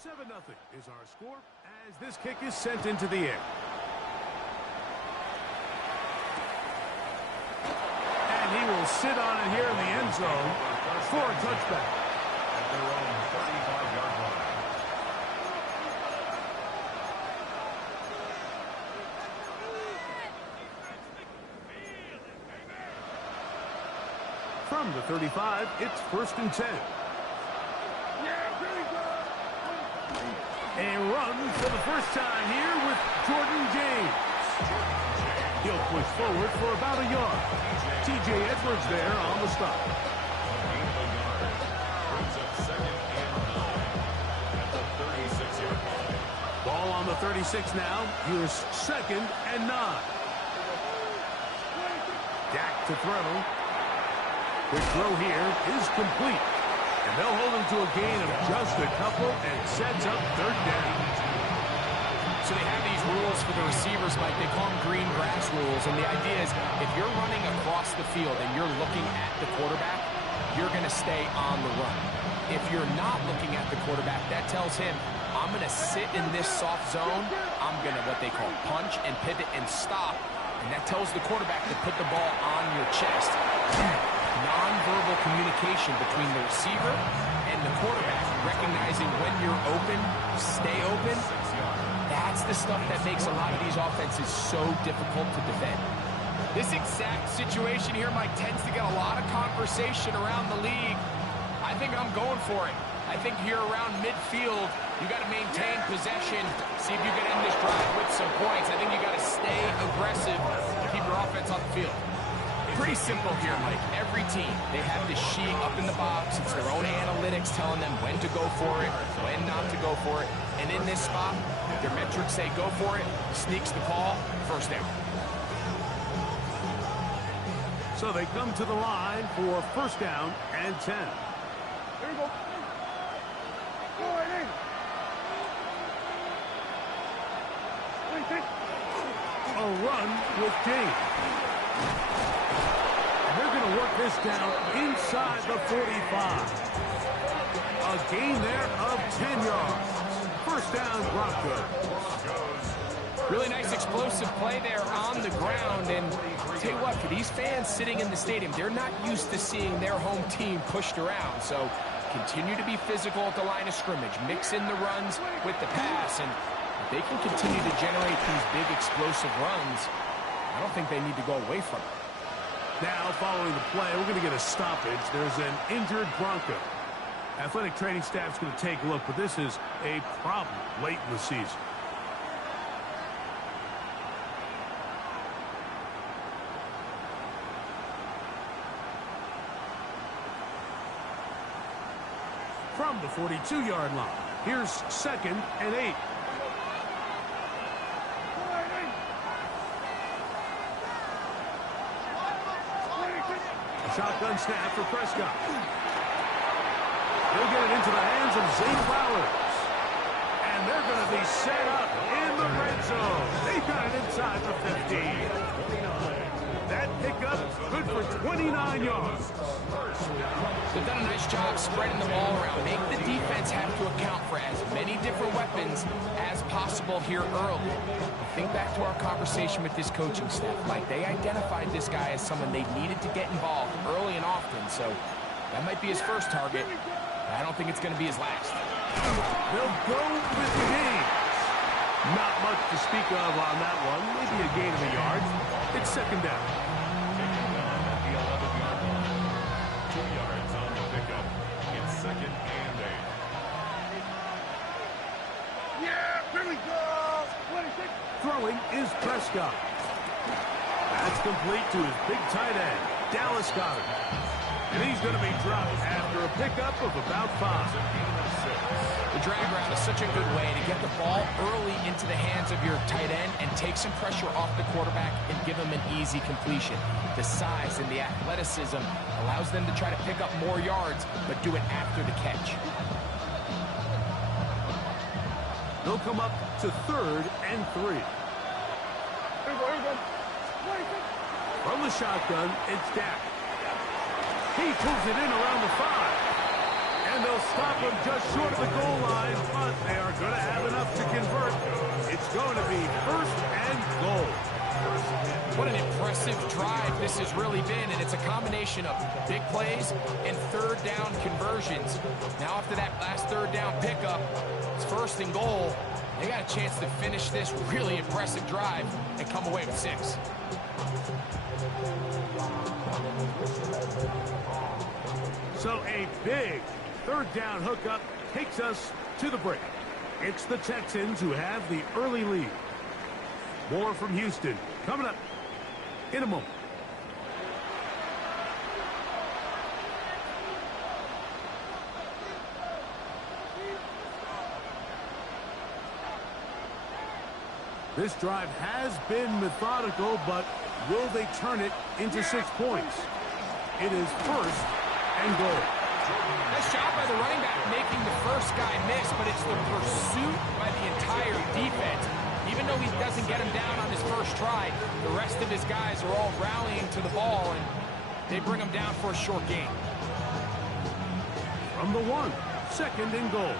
7-0 is our score as this kick is sent into the air. And he will sit on it here in the end zone for a touchback. At their own 35-yard line. From the 35, it's 1st and 10. A run for the first time here with Jordan James. He'll push forward for about a yard. T.J. Edwards there on the stop. Brings up 2nd and 9 at the 36-yard line. Ball on the 36 now. Here's 2nd and 9. Dak to throw. Quick throw here is complete. And they'll hold him to a gain of just a couple and sets up 3rd down. So they have these rules for the receivers, Mike. They call them green grass rules. And the idea is if you're running across the field and you're looking at the quarterback, you're going to stay on the run. If you're not looking at the quarterback, that tells him, I'm going to sit in this soft zone. I'm going to what they call punch and pivot and stop. And that tells the quarterback to put the ball on your chest. Non-verbal communication between the receiver and the quarterback, recognizing when you're open, stay open. That's the stuff that makes a lot of these offenses so difficult to defend. This exact situation here, Mike, tends to get a lot of conversation around the league. I think I'm going for it. I think here around midfield, you got to maintain possession, see if you can end this drive with some points. I think you got to stay aggressive to keep your offense on the field. Pretty simple here, Mike. Every team, they have this sheet up in the box. It's their own analytics telling them when to go for it, when not to go for it. And in this spot, their metrics say go for it, sneaks the call, 1st down. So they come to the line for 1st down and 10. There you go. A run with James. They're going to work this down inside the 45. A gain there of 10 yards. 1st down, Bronco. Really nice explosive play there on the ground. And I'll tell you what, for these fans sitting in the stadium, they're not used to seeing their home team pushed around. So continue to be physical at the line of scrimmage. Mix in the runs with the pass. And if they can continue to generate these big explosive runs, I don't think they need to go away from it. Now, following the play, we're going to get a stoppage. There's an injured Bronco. Athletic training staff's going to take a look, but this is a problem late in the season. From the 42-yard line, here's 2nd and 8. Shotgun snap for Prescott. He'll get it into the hands of Zay Flowers. And they're going to be set up in the red zone. They've got it inside the 15. That pickup good for 29 yards. They've done a nice job spreading the ball around. Make the defense have to account for as many different weapons as possible here early. Think back to our conversation with this coaching staff. Like, they identified this guy as someone they needed to get involved early and often. So that might be his first target. But I don't think it's going to be his last. They'll go with the game. Not much to speak of on that one. Maybe a gain of a yard. It's 2nd down. Taking on at the 11-yard line. 2 yards on the pickup. It's 2nd and 8. Yeah, here we go. 26. Throwing is Prescott. That's complete to his big tight end, Dallas Goedert. And he's going to be dropped after a pickup of about 5. The drag route is such a good way to get the ball early into the hands of your tight end and take some pressure off the quarterback and give him an easy completion. The size and the athleticism allows them to try to pick up more yards, but do it after the catch. They'll come up to 3rd and 3. From the shotgun, it's Dak. He pulls it in around the 5. And they'll stop him just short of the goal line, but they'll impressive drive this has really been, and it's a combination of big plays and third down conversions. Now after that last third down pickup, it's 1st and goal. They got a chance to finish this really impressive drive and come away with 6. So a big third down hookup takes us to the break. It's the Texans who have the early lead. More from Houston coming up in a moment. This drive has been methodical, but will they turn it into 6 points? It is 1st and goal. Nice job by the running back making the first guy miss, but it's the pursuit by the entire defense. Even though he doesn't get him down on his first try, the rest of his guys are all rallying to the ball, and they bring him down for a short gain. From the 1, 2nd and goal.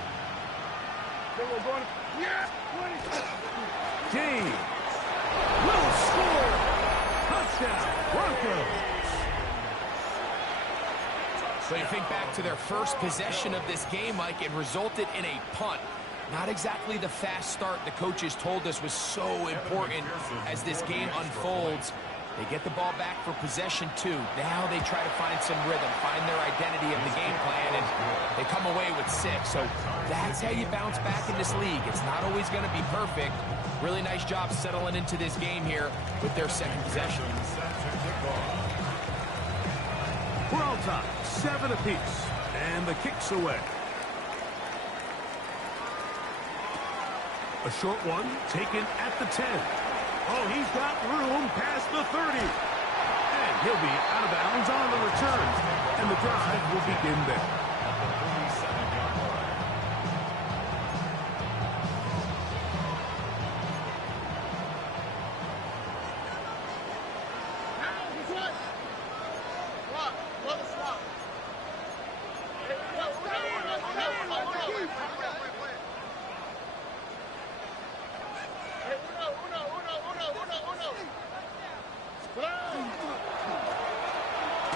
James will score. Touchdown, Bronco. So you think back to their first possession of this game, Mike, it resulted in a punt. Not exactly the fast start the coaches told us was so important as this game unfolds. They get the ball back for possession 2. Now they try to find some rhythm, find their identity of the game plan, and they come away with 6. So that's how you bounce back in this league. It's not always going to be perfect. Really nice job settling into this game here with their 2nd possession. We're all tied, 7 apiece, and the kick's away. A short one taken at the 10. Oh, he's got room past the 30. And he'll be out of bounds on the return. And the drive will begin there.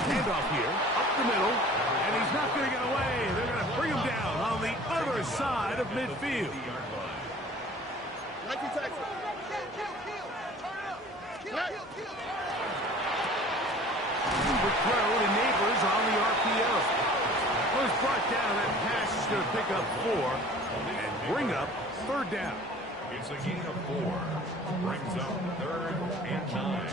Handoff here, up the middle, and he's not going to get away. They're going to bring him down on the other side of midfield. With throw to Neighbors on the RPO. Was brought down and passes to pick up 4 and bring up 3rd down. It's a gain of 4. Brings up 3rd and 9.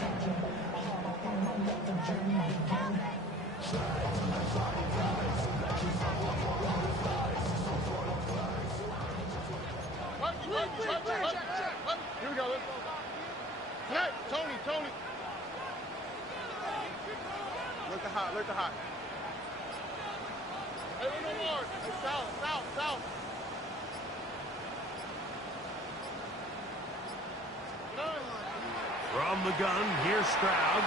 Here we go. Hey, Tony. Look at hot. Hey, no more. Hey, south. From the gun, here's Stroud.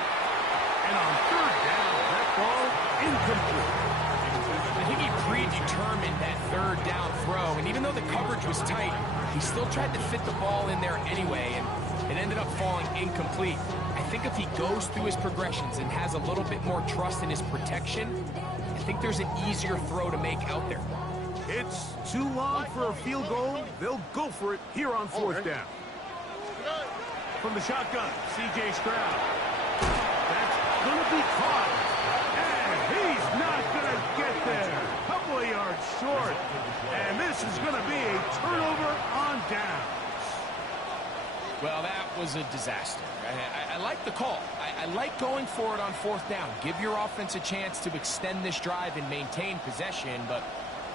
And on 3rd down, that ball incomplete. I think he predetermined that 3rd down throw, and even though the coverage was tight, he still tried to fit the ball in there anyway, and it ended up falling incomplete. I think if he goes through his progressions and has a little bit more trust in his protection, I think there's an easier throw to make out there. It's too long for a field goal. They'll go for it here on 4th down. From the shotgun, C.J. Stroud. That's going to be caught. And he's not going to get there. Couple of yards short. And this is going to be a turnover on downs. Well, that was a disaster. I like the call. I like going for it on 4th down. Give your offense a chance to extend this drive and maintain possession, but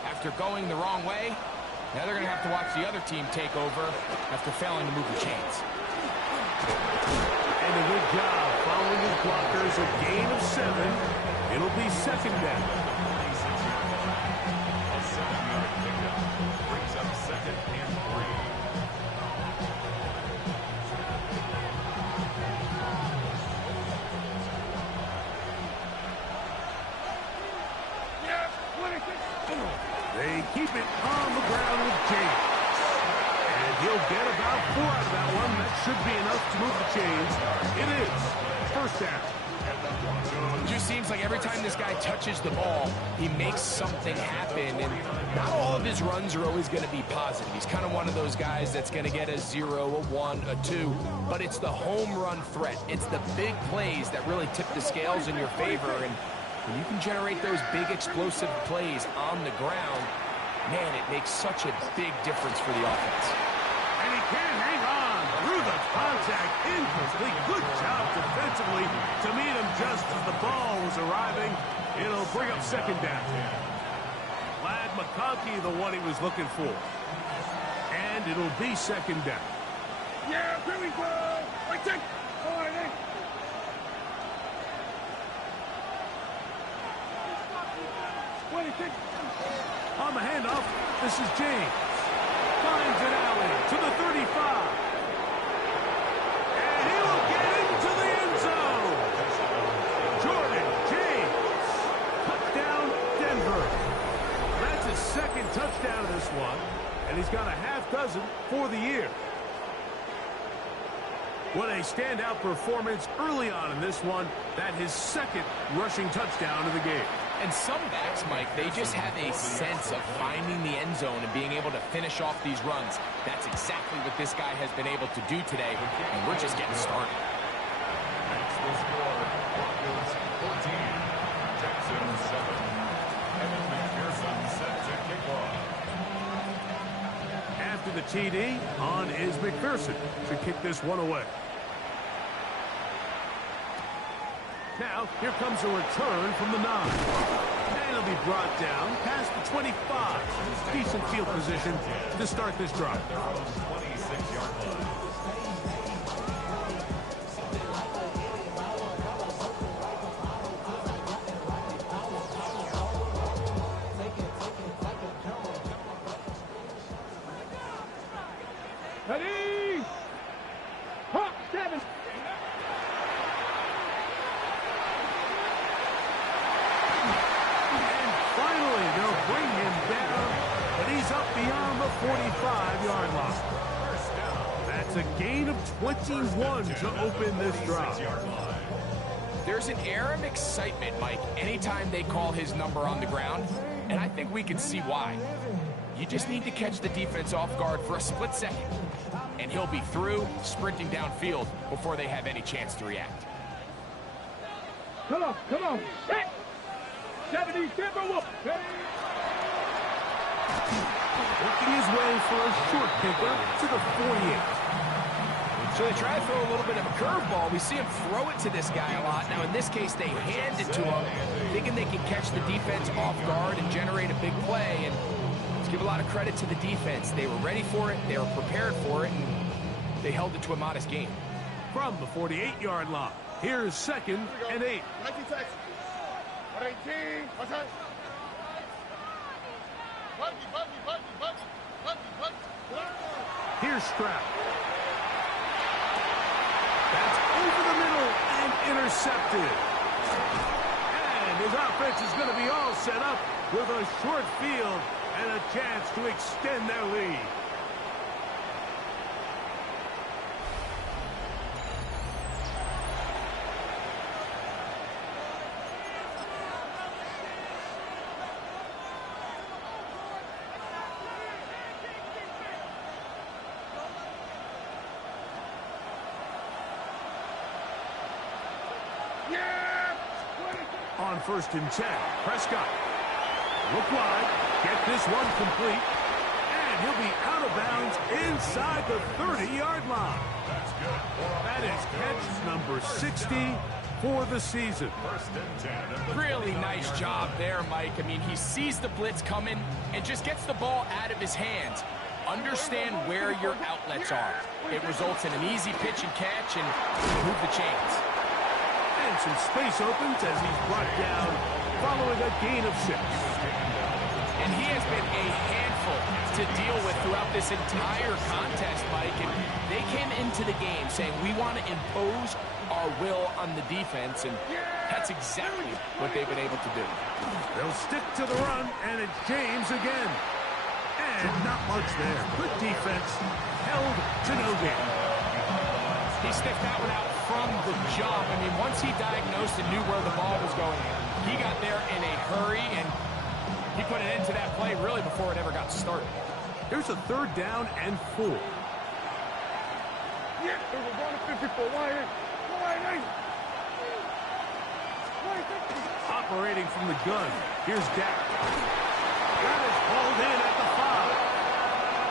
after going the wrong way, now they're going to have to watch the other team take over after failing to move the chains. And a good job following his blockers. A gain of 7. It'll be 2nd down. A 7-yard pickup brings up 2nd and 3. They keep it on the ground with James. And He'll get about 4 out of that one. That should be enough to move the chains. It is. First down. It just seems like every time this guy touches the ball, he makes something happen. And not all of his runs are always going to be positive. He's kind of one of those guys that's going to get a 0, a 1, a 2. But it's the home run threat. It's the big plays that really tip the scales in your favor. And when you can generate those big explosive plays on the ground, man, it makes such a big difference for the offense. And he can't hang on through the contact. Incomplete. Good job defensively to meet him just as the ball was arriving. It'll bring up second down. Lad McConkey, the one he was looking for. And it'll be second down. Yeah, here we go. Right, check. All right, Nick. On the handoff, this is James. Finds an alley to the 35. And he will get into the end zone. Jordan James. Touchdown, Denver. That's his second touchdown of this one. And he's got a half dozen for the year. What a standout performance early on in this one. That his second rushing touchdown of the game. And some backs, Mike, they just have a sense of finding the end zone and being able to finish off these runs. That's exactly what this guy has been able to do today, and we're just getting started. Next will score Broncos 14, Texans 7. Evan McPherson set to kick off. After the TD, on is McPherson to kick this one away. Now, here comes a return from the 9. And it'll be brought down past the 25. Decent field position to start this drive. 26-yard line. Ready? Hop, 7. Bring him down, but he's up beyond the 45-yard line. That's a gain of 21 to open this drive. There's an air of excitement, Mike, anytime they call his number on the ground, and I think we can see why. You just need to catch the defense off guard for a split second, and he'll be through, sprinting downfield before they have any chance to react. Come on, come on. Hey! 70, Timberwolf. Working his way for a short pickup to the 48. So they try to throw a little bit of a curveball. We see him throw it to this guy a lot. Now, in this case, they hand it to him, thinking they can catch the defense off guard and generate a big play. And let's give a lot of credit to the defense. They were ready for it, they were prepared for it, and they held it to a modest game. From the 48-yard line, here's second and 8. 19 seconds. 118. What's that? Buggy. Here's Stroud. That's over the middle and intercepted. And his offense is going to be all set up with a short field and a chance to extend their lead. On 1st and 10, Prescott. Look wide, get this one complete, and he'll be out of bounds inside the 30-yard line. That is catch number 60 for the season. Really nice job there, Mike. I mean, he sees the blitz coming and just gets the ball out of his hands. Understand where your outlets are. It results in an easy pitch and catch and move the chains. And some space opens as he's brought down following a gain of 6. And he has been a handful to deal with throughout this entire contest, Mike. And they came into the game saying, we want to impose our will on the defense, and that's exactly what they've been able to do. They'll stick to the run, and it's James again. And not much there. Good defense. Held to no gain. He sniffed that one out from the jump. I mean, once he diagnosed and knew where the ball was going, he got there in a hurry, and he put an end to that play really before it ever got started. Here's a 3rd down and 4. Yeah, we're going to 54. Operating from the gun. Here's Dak. That is hauled in at the 5.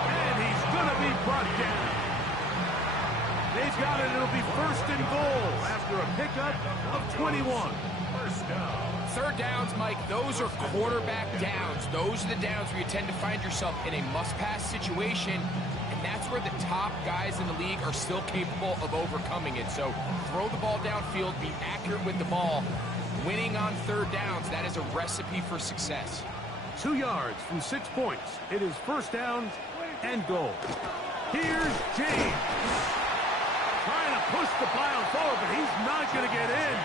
And he's going to be brought down. They've got it. It'll be 1st and goal after a pickup of 21. 1st down. 3rd downs, Mike, those are quarterback downs. Those are the downs where you tend to find yourself in a must-pass situation, and that's where the top guys in the league are still capable of overcoming it. So throw the ball downfield, be accurate with the ball. Winning on 3rd downs, that is a recipe for success. 2 yards from 6 points. It is 1st down and goal. Here's James. Trying to push the pile forward, but he's not going to get in.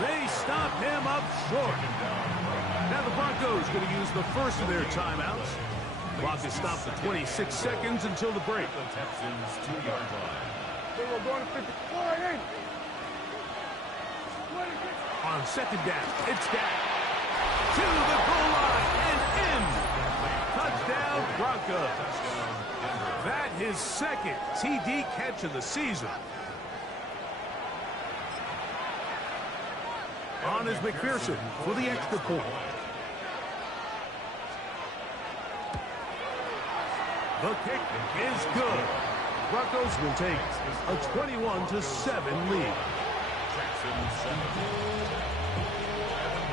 They stop him up short. Now the Broncos going to use the first of their timeouts. Clock is stopped at 26 seconds until the break. The Texans 2-yard line. We're going to 54. On 2nd down, it's Dak. To the goal line and in. Touchdown, Broncos. That his 2nd TD catch of the season. On is McPherson for the extra point. The kick is good. Broncos will take a 21-7 lead. Jackson 7.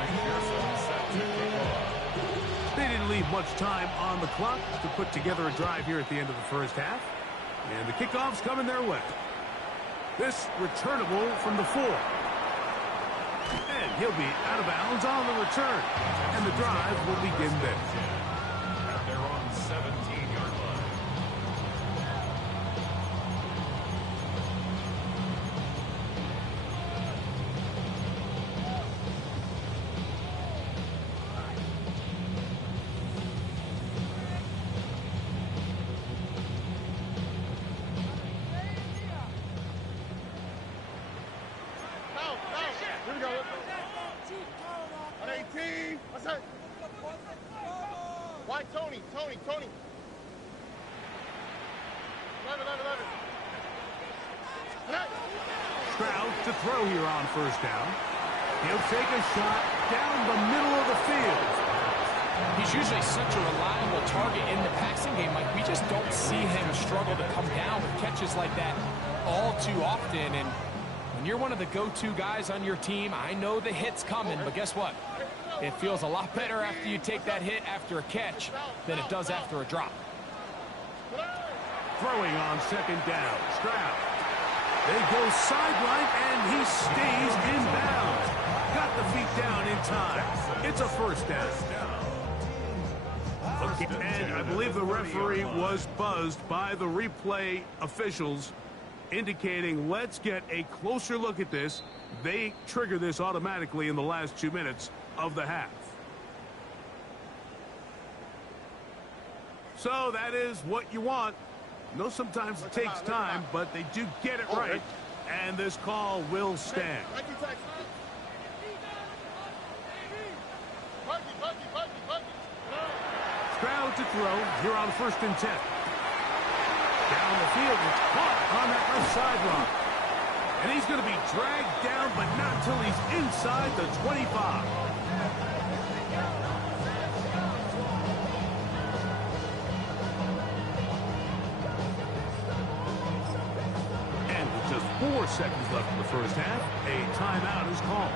McPherson set to kick off. They didn't leave much time on the clock to put together a drive here at the end of the 1st half. And the kickoff's coming their way. This returnable from the 4. And he'll be out of bounds on the return. And the drive will begin there. At their own 17-yard line. Here we go. On 18. What's that? Why Tony? 11. Stroud to throw here on 1st down. He'll take a shot down the middle of the field. He's usually such a reliable target in the passing game. Like, we just don't see him struggle to come down with catches like that all too often. And when you're one of the go-to guys on your team, I know the hit's coming, but guess what? It feels a lot better after you take that hit after a catch than it does after a drop. Throwing on 2nd down. Stroud. They go sideline, and he stays in bounds. Got the feet down in time. It's a 1st down. And I believe the referee was buzzed by the replay officials, indicating let's get a closer look at this. They trigger this automatically in the last 2 minutes of the half. So that is what you want. No, sometimes it takes time, but they do get it right. And this call will stand. Stroud to throw here on 1st and 10. Down the field, it's caught on that left sideline. And he's going to be dragged down, but not until he's inside the 25. And with just 4 seconds left in the 1st half, a timeout is called.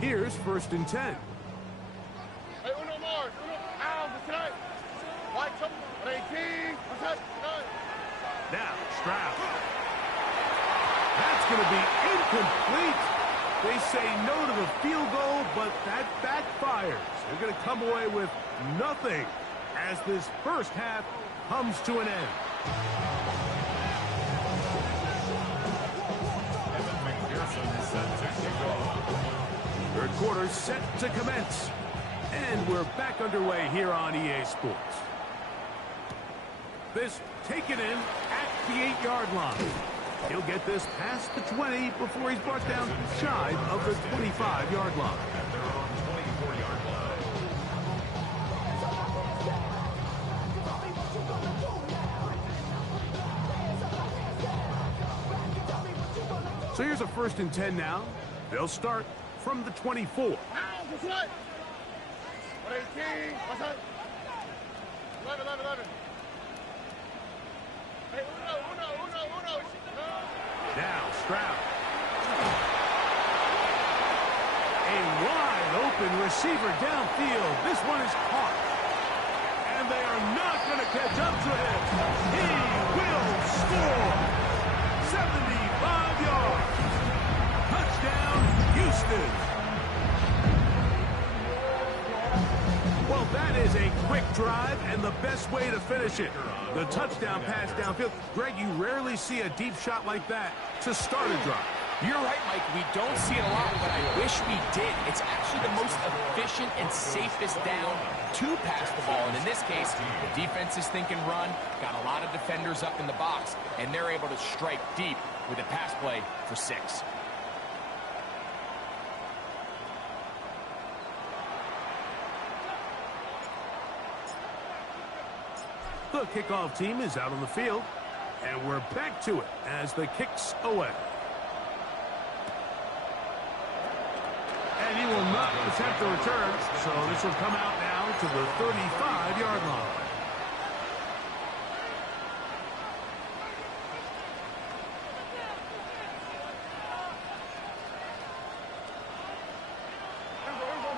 Here's 1st and 10. Hey, uno more. Tonight. Why come? 18. What's that? Now, Stroud. That's going to be incomplete. They say no to the field goal, but that backfires. They're going to come away with nothing as this 1st half comes to an end. quarter set to commence. And we're back underway here on EA Sports. This taken in at the 8-yard line. He'll get this past the 20 before he's brought down shy of the 25-yard line. At their own 24-yard line. So here's a 1st and 10 now. They'll start from the 24. Now, what's what? 18, what's up? 11. Hey, uno. Now Stroud. A wide open receiver downfield. This one is caught. And they are not going to catch up to him. He will score. 75 yards. Touchdown, Houston. Well, that is a quick drive and the best way to finish it. The touchdown pass downfield. Greg, you rarely see a deep shot like that to start a drive. You're right, Mike. We don't see it a lot, but I wish we did. It's actually the most efficient and safest down to pass the ball. And in this case, the defense is thinking run, got a lot of defenders up in the box, and they're able to strike deep with a pass play for 6. The kickoff team is out on the field, and we're back to it as the kick's away. And he will not attempt the return, so this will come out now to the 35-yard line.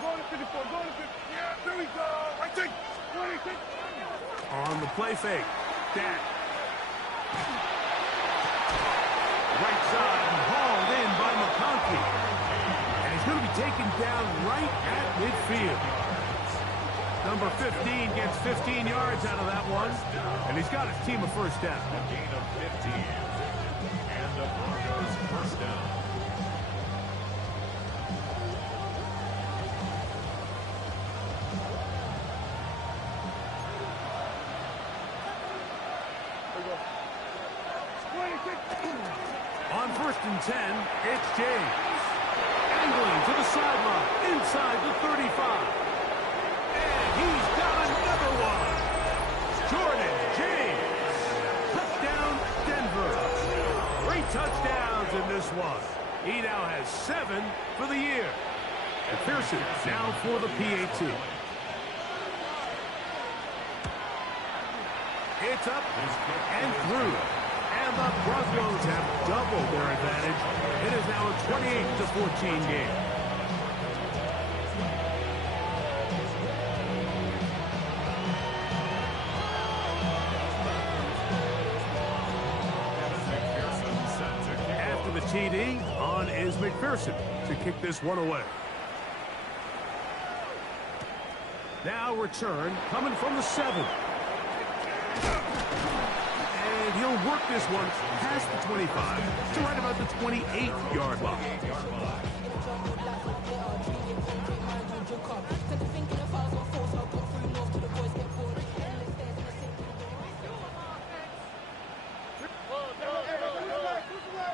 Going to 54, going to 50. Yeah, there we go. Right take. 26. On the play fake, Dak. Right side, hauled in by McConkey. And he's going to be taken down right at midfield. Number 15 gets 15 yards out of that one. And he's got his team a first down. A gain of 15. And the Broncos first down. On 1st and 10, it's James. Angling to the sideline, inside the 35. And he's got another one. Jordan James. Touchdown, Denver. 3 touchdowns in this one. He now has 7 for the year. And Pearson now for the PAT. It's up and through. And the Broncos have doubled their advantage. It is now a 28-14 game. After the TD, on is McPherson to kick this one away. Now return coming from the 7. And he'll work this one past the 25 to right about the 28-yard line.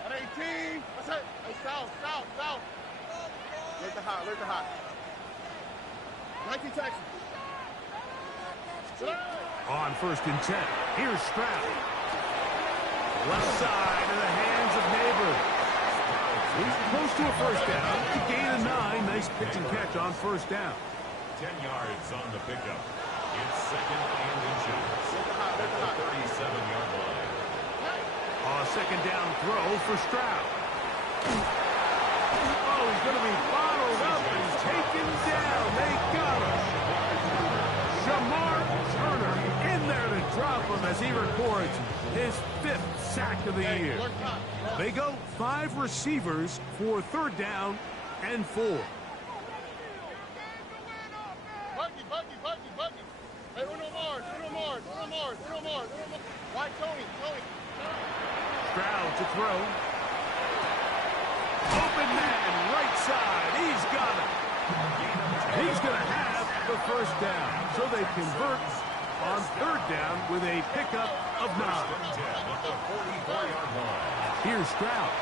At 18. What's that? Hey, south. Where's the hot? 19 Texas. On 1st and 10, here's Stroud. Left side in the hands of Neighbor. He's close to a first down. A gain of 9. Nice pitch and catch on 1st down. 10 yards on the pickup. It's 2nd and inches. At the 37-yard line. A 2nd down throw for Stroud. Oh, he's going to be bottled up and taken down. They got him. Shamar Turner in there to drop him as he records his 5th sack of the year. They go 5 receivers for 3rd down and 4. Buggy. Hey, uno more. White Tony. Stroud to throw. Open man, right side. He's got it. He's going to have the first down. So they convert on third down with a pickup of 9. Here's Stroud.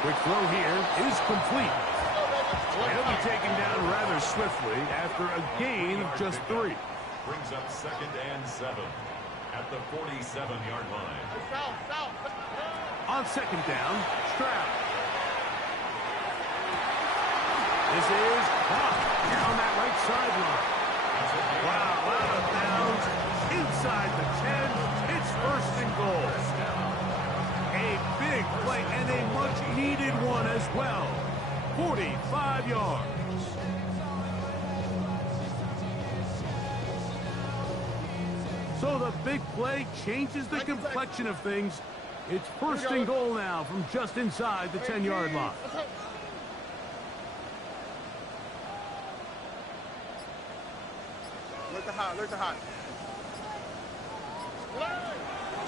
Quick throw here is complete. He'll be taken down rather swiftly after a gain of just 3. Brings up 2nd and 7 at the 47-yard line. On 2nd down, Stroud. This is caught down that right sideline. Wow, out of bounds, inside the 10. It's 1st and goal. A big play and a much-needed one as well. 45 yards. So the big play changes the complexion of things. It's 1st and goal now from just inside the 10-yard line. Look the hot.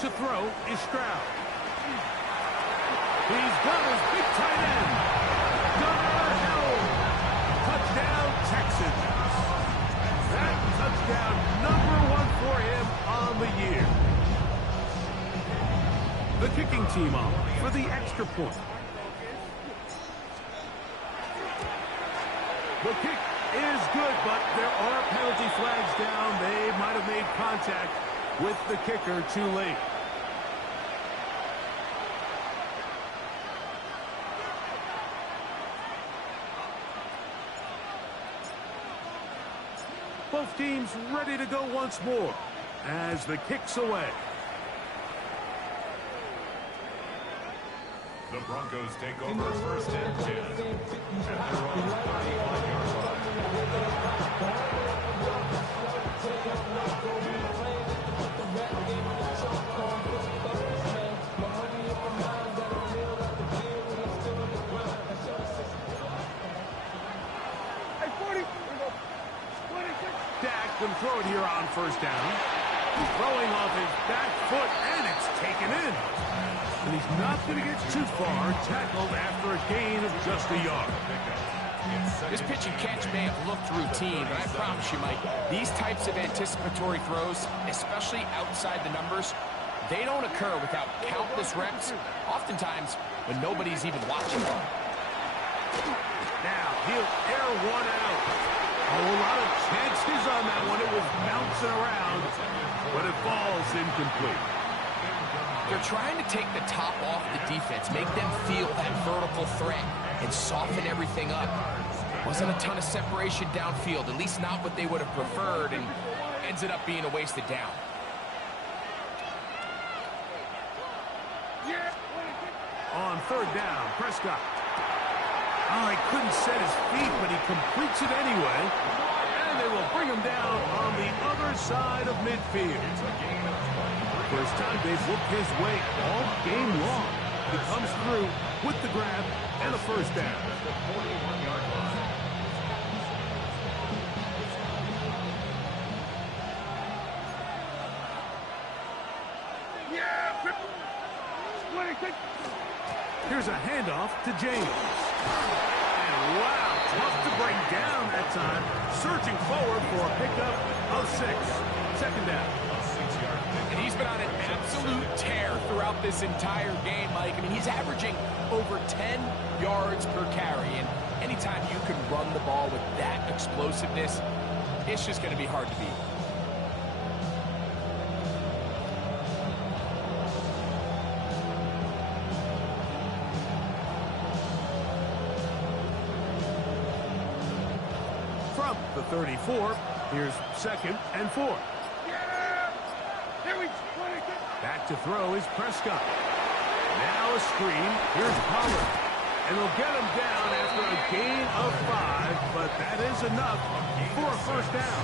To throw is Stroud. He's got his big tight end. Gunnar Hill. Touchdown, Texans. That touchdown #1 for him on the year. The kicking team on for the extra point. The kick is good, but there are penalty flags down. They might have made contact with the kicker too late. Both teams ready to go once more as the kick's away. The Broncos take over 1st and 10 at their own 35-yard line. Dak can throw it here on 1st down. Throwing off his back foot, and it's taken in. And he's not going to get too far, tackled after a gain of just a yard. This pitch and catch may have looked routine, but I promise you, Mike, these types of anticipatory throws, especially outside the numbers, they don't occur without countless reps, oftentimes when nobody's even watching them. Now, he'll air one out. Oh, a lot of chances on that one. It was bouncing around, but it falls incomplete. They're trying to take the top off the defense, make them feel that vertical threat, and soften everything up. Wasn't a ton of separation downfield, at least not what they would have preferred, and ends up being a wasted down. On 3rd down, Prescott. Oh, he couldn't set his feet, but he completes it anyway. And they will bring him down on the other side of midfield. First time they've looked his way all game long. He comes through with the grab and a 1st down. Here's a handoff to James. And wow, tough to bring down that time. Surging forward for a pickup of 6. 2nd down. And he's been on an absolute tear throughout this entire game, Mike. I mean, he's averaging over 10 yards per carry. And anytime you can run the ball with that explosiveness, it's just going to be hard to beat. From the 34, here's 2nd and 4. Back to throw is Prescott. Now a screen. Here's Pollard. And they'll get him down after a gain of 5, but that is enough for a 1st down.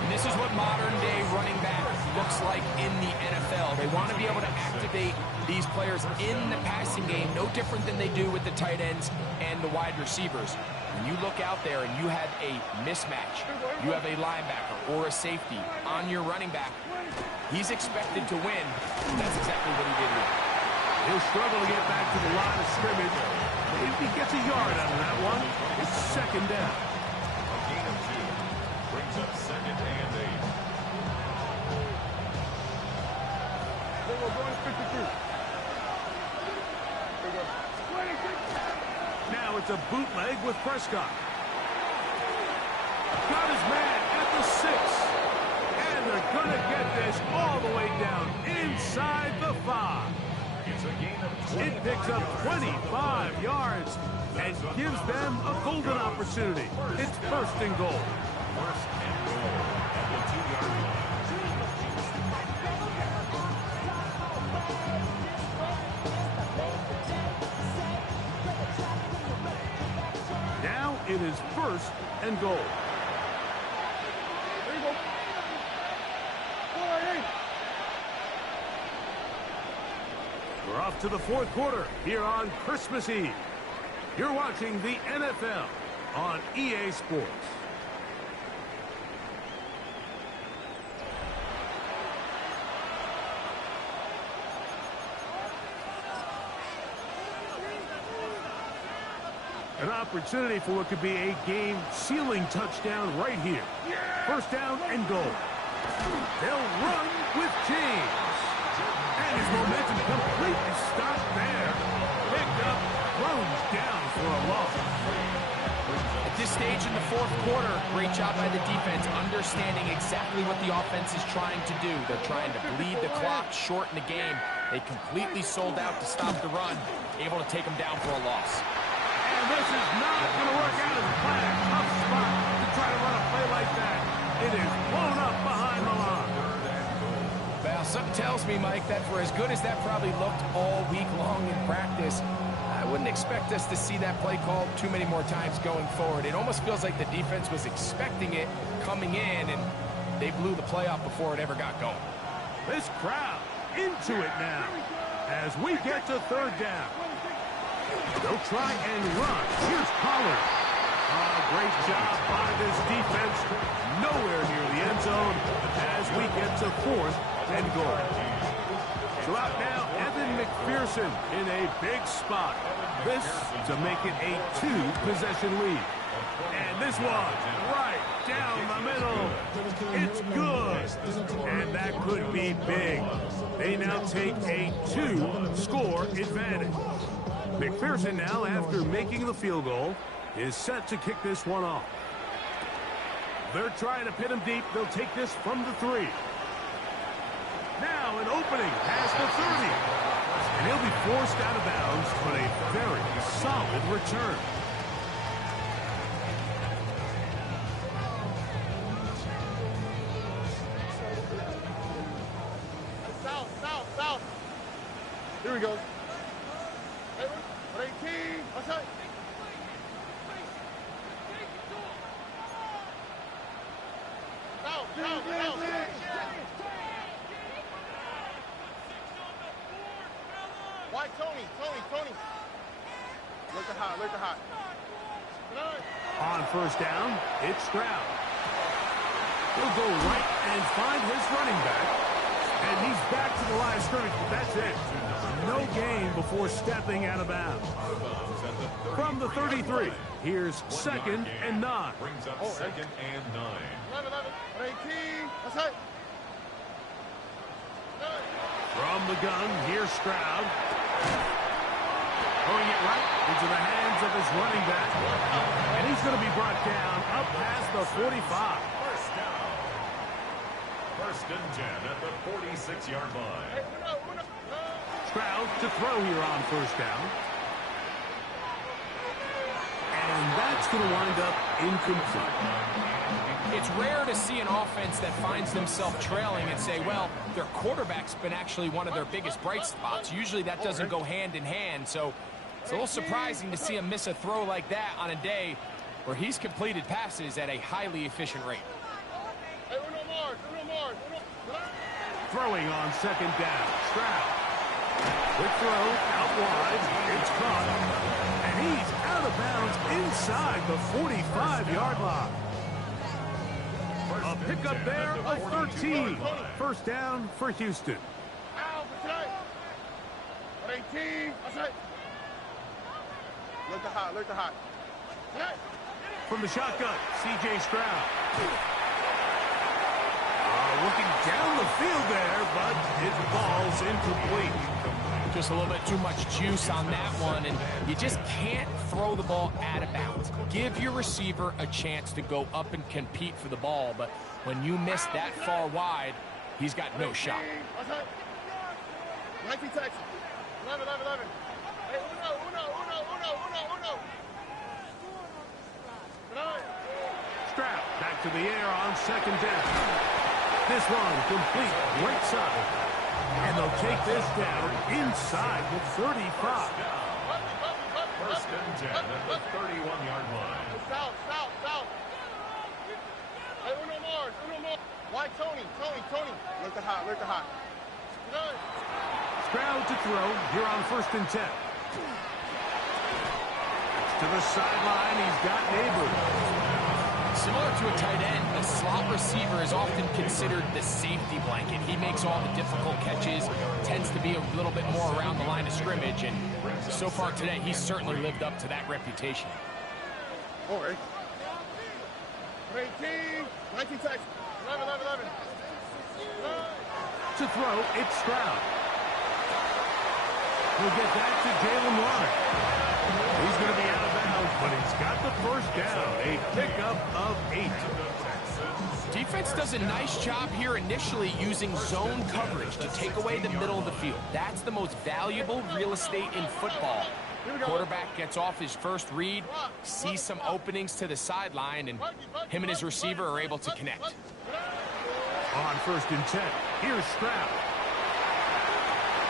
And this is what modern-day running back looks like in the NFL. They want to be able to activate these players in the passing game, no different than they do with the tight ends and the wide receivers. When you look out there and you have a mismatch, you have a linebacker or a safety on your running back, he's expected to win. That's exactly what he did here. He'll struggle to get back to the line of scrimmage. Maybe he gets a yard out of that one. It's second down. A gain of 2 brings up second and 8. We're going 52. Now it's a bootleg with Prescott. Got his man at the 6. And they're going to get this all the way down inside the 5. It's a gain of 25. It picks up 25 yards and gives them a golden opportunity. It's first and goal. First and goal at the 2-yard line. Now it is first and goal. There you go. 4-8. We're off to the fourth quarter here on Christmas Eve. You're watching the NFL on EA Sports. An opportunity for what could be a game-sealing touchdown right here. First down and goal. They'll run with James. And his momentum completely stopped there. Picked up, throws down for a loss. At this stage in the fourth quarter, great job by the defense, understanding exactly what the offense is trying to do. They're trying to bleed the clock, shorten the game. They completely sold out to stop the run, able to take them down for a loss. And this is not going to work out as planned. Tough spot to try to run a play like that. It is blown up behind the line. Well, something tells me, Mike, that for as good as that probably looked all week long in practice, I wouldn't expect us to see that play called too many more times going forward. It almost feels like the defense was expecting it coming in, and they blew the play off before it ever got going. This crowd into it now as we get to third down. They'll try and run. Here's Pollard. Great job by this defense. Nowhere near the end zone as we get to fourth and goal. So out now, Evan McPherson in a big spot. This to make it a 2-possession lead. And this one right down the middle. It's good. And that could be big. They now take a 2-score advantage. McPherson now, after making the field goal, is set to kick this one off. They're trying to pin him deep. They'll take this from the 3. Now an opening past the 30. And he'll be forced out of bounds, but a very solid return. South. Here we go. 18. Outside. Down. Why, Tony? Look at hot. On first down, it's Stroud. He'll go right and find his running back. And he's back to the line of scrimmage, but that's it. No gain before stepping out of bounds. From the 33, here's second and 9. Brings up second and 9. 11, 18. Outside. From the gun, here's Stroud. Throwing it right into the hands of his running back. And he's going to be brought down up past the 45. First down. First and 10 at the 46-yard line. Stroud to throw here on first down. And that's going to wind up incomplete. It's rare to see an offense that finds themselves trailing and say, well, their quarterback's been actually one of their biggest bright spots. Usually that doesn't go hand in hand, so it's a little surprising to see him miss a throw like that on a day where he's completed passes at a highly efficient rate. Throwing on second down. Stroud. Quick throw out wide. It's caught. And he's out of bounds inside the 45-yard line. A pickup there of 13. First down for Houston. 18. That's right. Look to hot, look to hot. From the shotgun, C.J. Stroud. Looking down the field there, but his ball's incomplete. Just a little bit too much juice on that one, and you just can't throw the ball out of bounds. Give your receiver a chance to go up and compete for the ball, but when you miss that far wide, he's got no shot. 19 Texas. 11. Hey, uno. Stroud back to the air on second down. This one complete, right side. And they'll take this down inside the 35. First and 10 at the 31-yard line. South. Hey, uno more. Why Tony? Look to hot. Stroud to throw here on first and 10. To the sideline, he's got neighbors. Similar to a tight end, the slot receiver is often considered the safety blanket. He makes all the difficult catches, tends to be a little bit more around the line of scrimmage, and so far today, he's certainly lived up to that reputation. All right. 18. 19 Texas. 11. To throw, it's Stroud. He'll get that to Jalen Warren. He's going to be out of bounds, but he's got the first down. A pickup of 8. Defense does a nice job here initially using zone coverage to take away the middle of the field. That's the most valuable real estate in football. Quarterback gets off his first read, sees some openings to the sideline, and him and his receiver are able to connect. On first and 10, here's Stroud.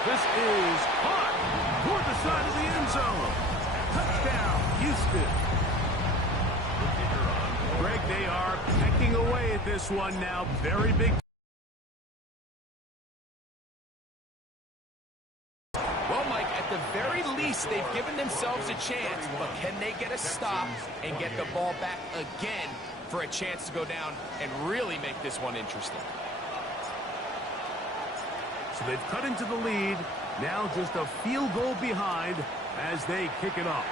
This is caught toward the side of the end zone. Touchdown, Houston. Greg, they are pecking away at this one now. Very big. Well, Mike, at the very least, they've given themselves a chance, but can they get a stop and get the ball back again for a chance to go down and really make this one interesting? So they've cut into the lead. Now just a field goal behind as they kick it off.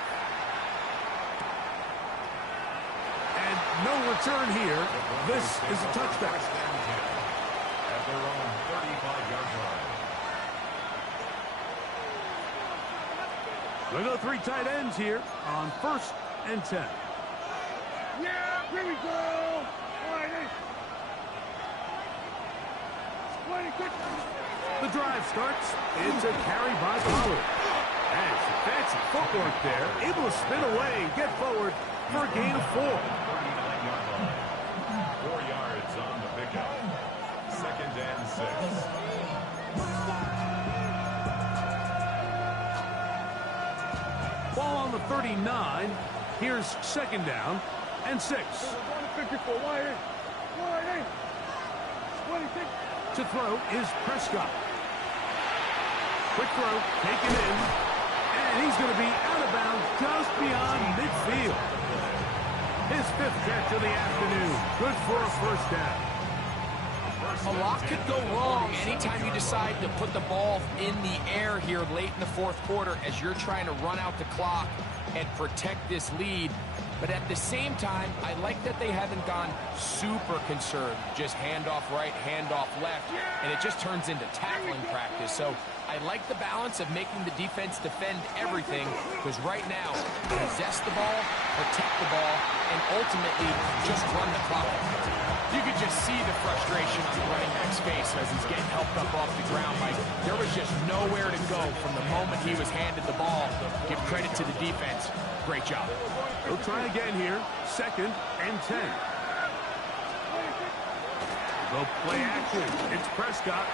And no return here. This is a touchdown. At their own 35-yard line. We go 3 tight ends here on first and 10. Yeah, here we go. 20. The drive starts. It's a carry by Pollard. And some fancy footwork there. Able to spin away and get forward for a gain of 4. 39-yard line. 4 yards on the pickup. Second and 6. Ball on the 39. Here's second down and 6. 54. Wide. 26. To throw is Prescott. Quick throw, taken in, and he's going to be out of bounds just beyond midfield. His 5th catch of the afternoon. Good for a first down. A lot could go wrong anytime you decide to put the ball in the air here late in the 4th quarter as you're trying to run out the clock and protect this lead. But at the same time, I like that they haven't gone super conserved. Just handoff right, handoff left, and it just turns into tackling practice. So I like the balance of making the defense defend everything, because right now, possess the ball, protect the ball, and ultimately just run the clock. You could just see the frustration on the running back's face as he's getting helped up off the ground. Mike, there was just nowhere to go from the moment he was handed the ball. Give credit to the defense. Great job. They'll try again here. Second and 10. The play action. It's Prescott.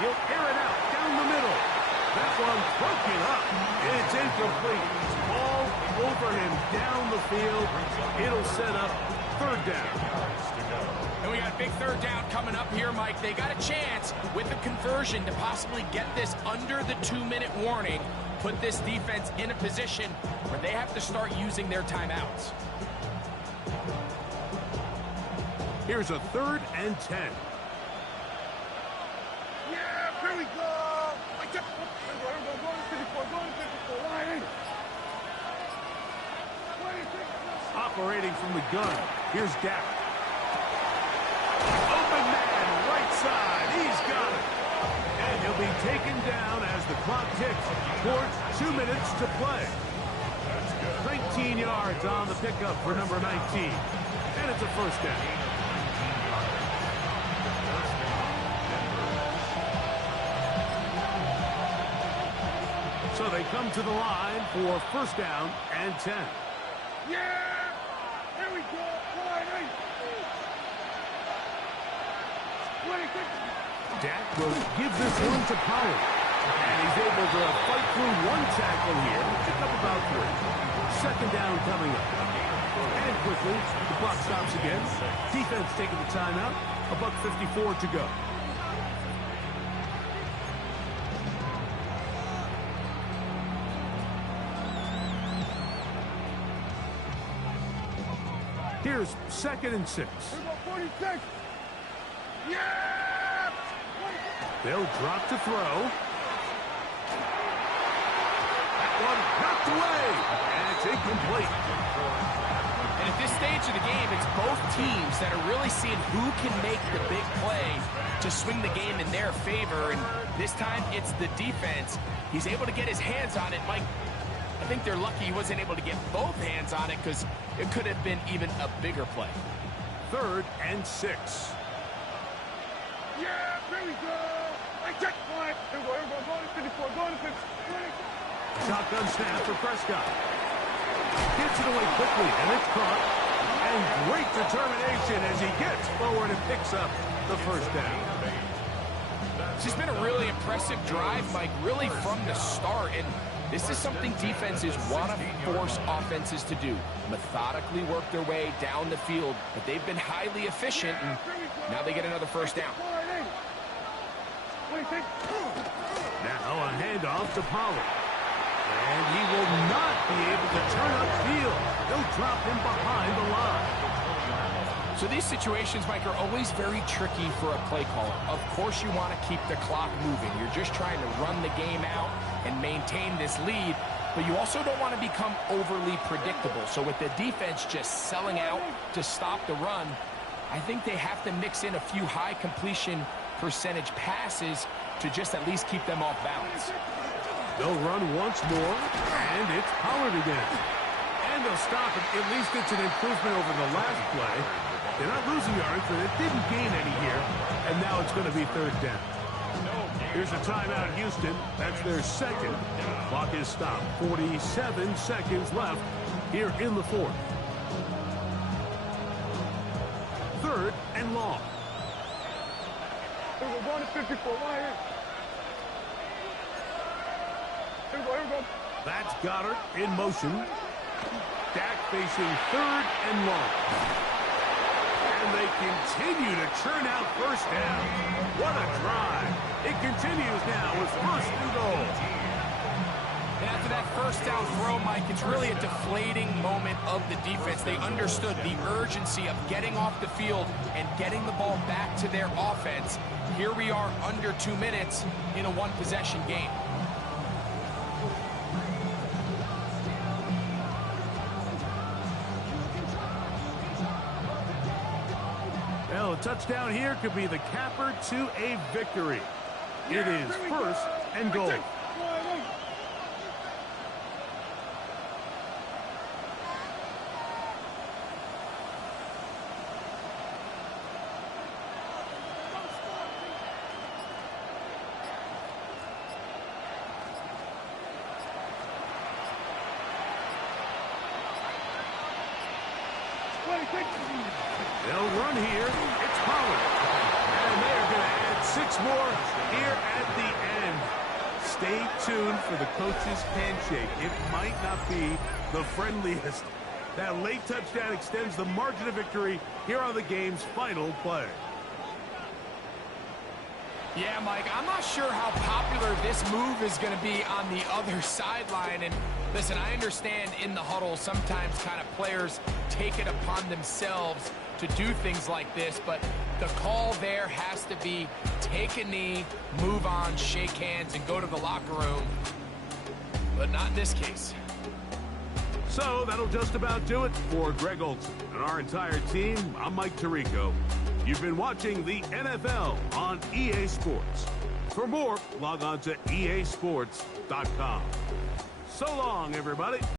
He'll air it out down the middle. That one broken up. It's incomplete. All over him down the field. It'll set up third down. And we got a big third down coming up here, Mike. They got a chance with the conversion to possibly get this under the 2-minute warning, put this defense in a position where they have to start using their timeouts. Here's a 3rd and 10. Yeah, here we go. Go to 54. Go operating from the gun. Here's Dak. Open man, right side. He's got it. And he'll be taken down as the clock ticks towards 2 minutes to play. 19 yards on the pickup for number 19. And it's a first down. So they come to the line for first down and 10. Yeah! Here we go! Dak will give this one to Pollard. And he's able to fight through one tackle here. Pick up about 3. Second down coming up. And quickly, the clock stops again. Defense taking the timeout. $1:54 to go. Here's 2nd and 6. 46. Yeah! They'll drop to throw. That one knocked away. And it's incomplete. And at this stage of the game, it's both teams that are really seeing who can make the big play to swing the game in their favor. And this time, it's the defense. He's able to get his hands on it. Mike, I think they're lucky he wasn't able to get both hands on it because it could have been even a bigger play. 3rd and 6. Yeah, here we go. I check one. Here we go. Going to 54. Going to 50. Shotgun snap for Prescott. Gets it away quickly, and it's caught. And great determination as he gets forward and picks up the first down. It's just been a really impressive drive, Mike, really from the start. And this is something defenses want to force offenses to do. Methodically work their way down the field, but they've been highly efficient, and now they get another first down. Now a handoff to Pollard. And he will not be able to turn upfield. They'll drop him behind the line. So these situations, Mike, are always very tricky for a play caller. Of course you want to keep the clock moving. You're just trying to run the game out and maintain this lead, but you also don't want to become overly predictable. So with the defense just selling out to stop the run, I think they have to mix in a few high completion percentage passes to just at least keep them off balance. They'll run once more, and it's Pollard again. And they'll stop it. At least it's an improvement over the last play. They're not losing yards, but it didn't gain any here. And now it's going to be 3rd down. Here's a timeout, Houston. That's their second. Clock is stopped. 47 seconds left here in the 4th. 3rd and long. Here we go. Going to 54. Right here. Here we go. Here we go. That's Goddard in motion. Dak facing 3rd and long. And they continue to churn out first down. What a drive. It continues now with 1st and goal. And after that first down throw, Mike, it's really a deflating moment of the defense. They understood the urgency of getting off the field and getting the ball back to their offense. Here we are under 2 minutes in a one-possession game. Well, a touchdown here could be the capper to a victory. It is 1st and goal. They'll run here. It's Pollard. And they're going to add 6 more here at the end. Stay tuned for the coach's handshake. It might not be the friendliest. That late touchdown extends the margin of victory here on the game's final play. Yeah, Mike, I'm not sure how popular this move is going to be on the other sideline. And listen, I understand in the huddle sometimes kind of players take it upon themselves to do things like this, but the call there has to be take a knee, move on, shake hands, and go to the locker room. But not in this case. So that'll just about do it for Greg Olson and our entire team. I'm Mike Tirico. You've been watching the NFL on EA Sports. For more, log on to easports.com. So long, everybody.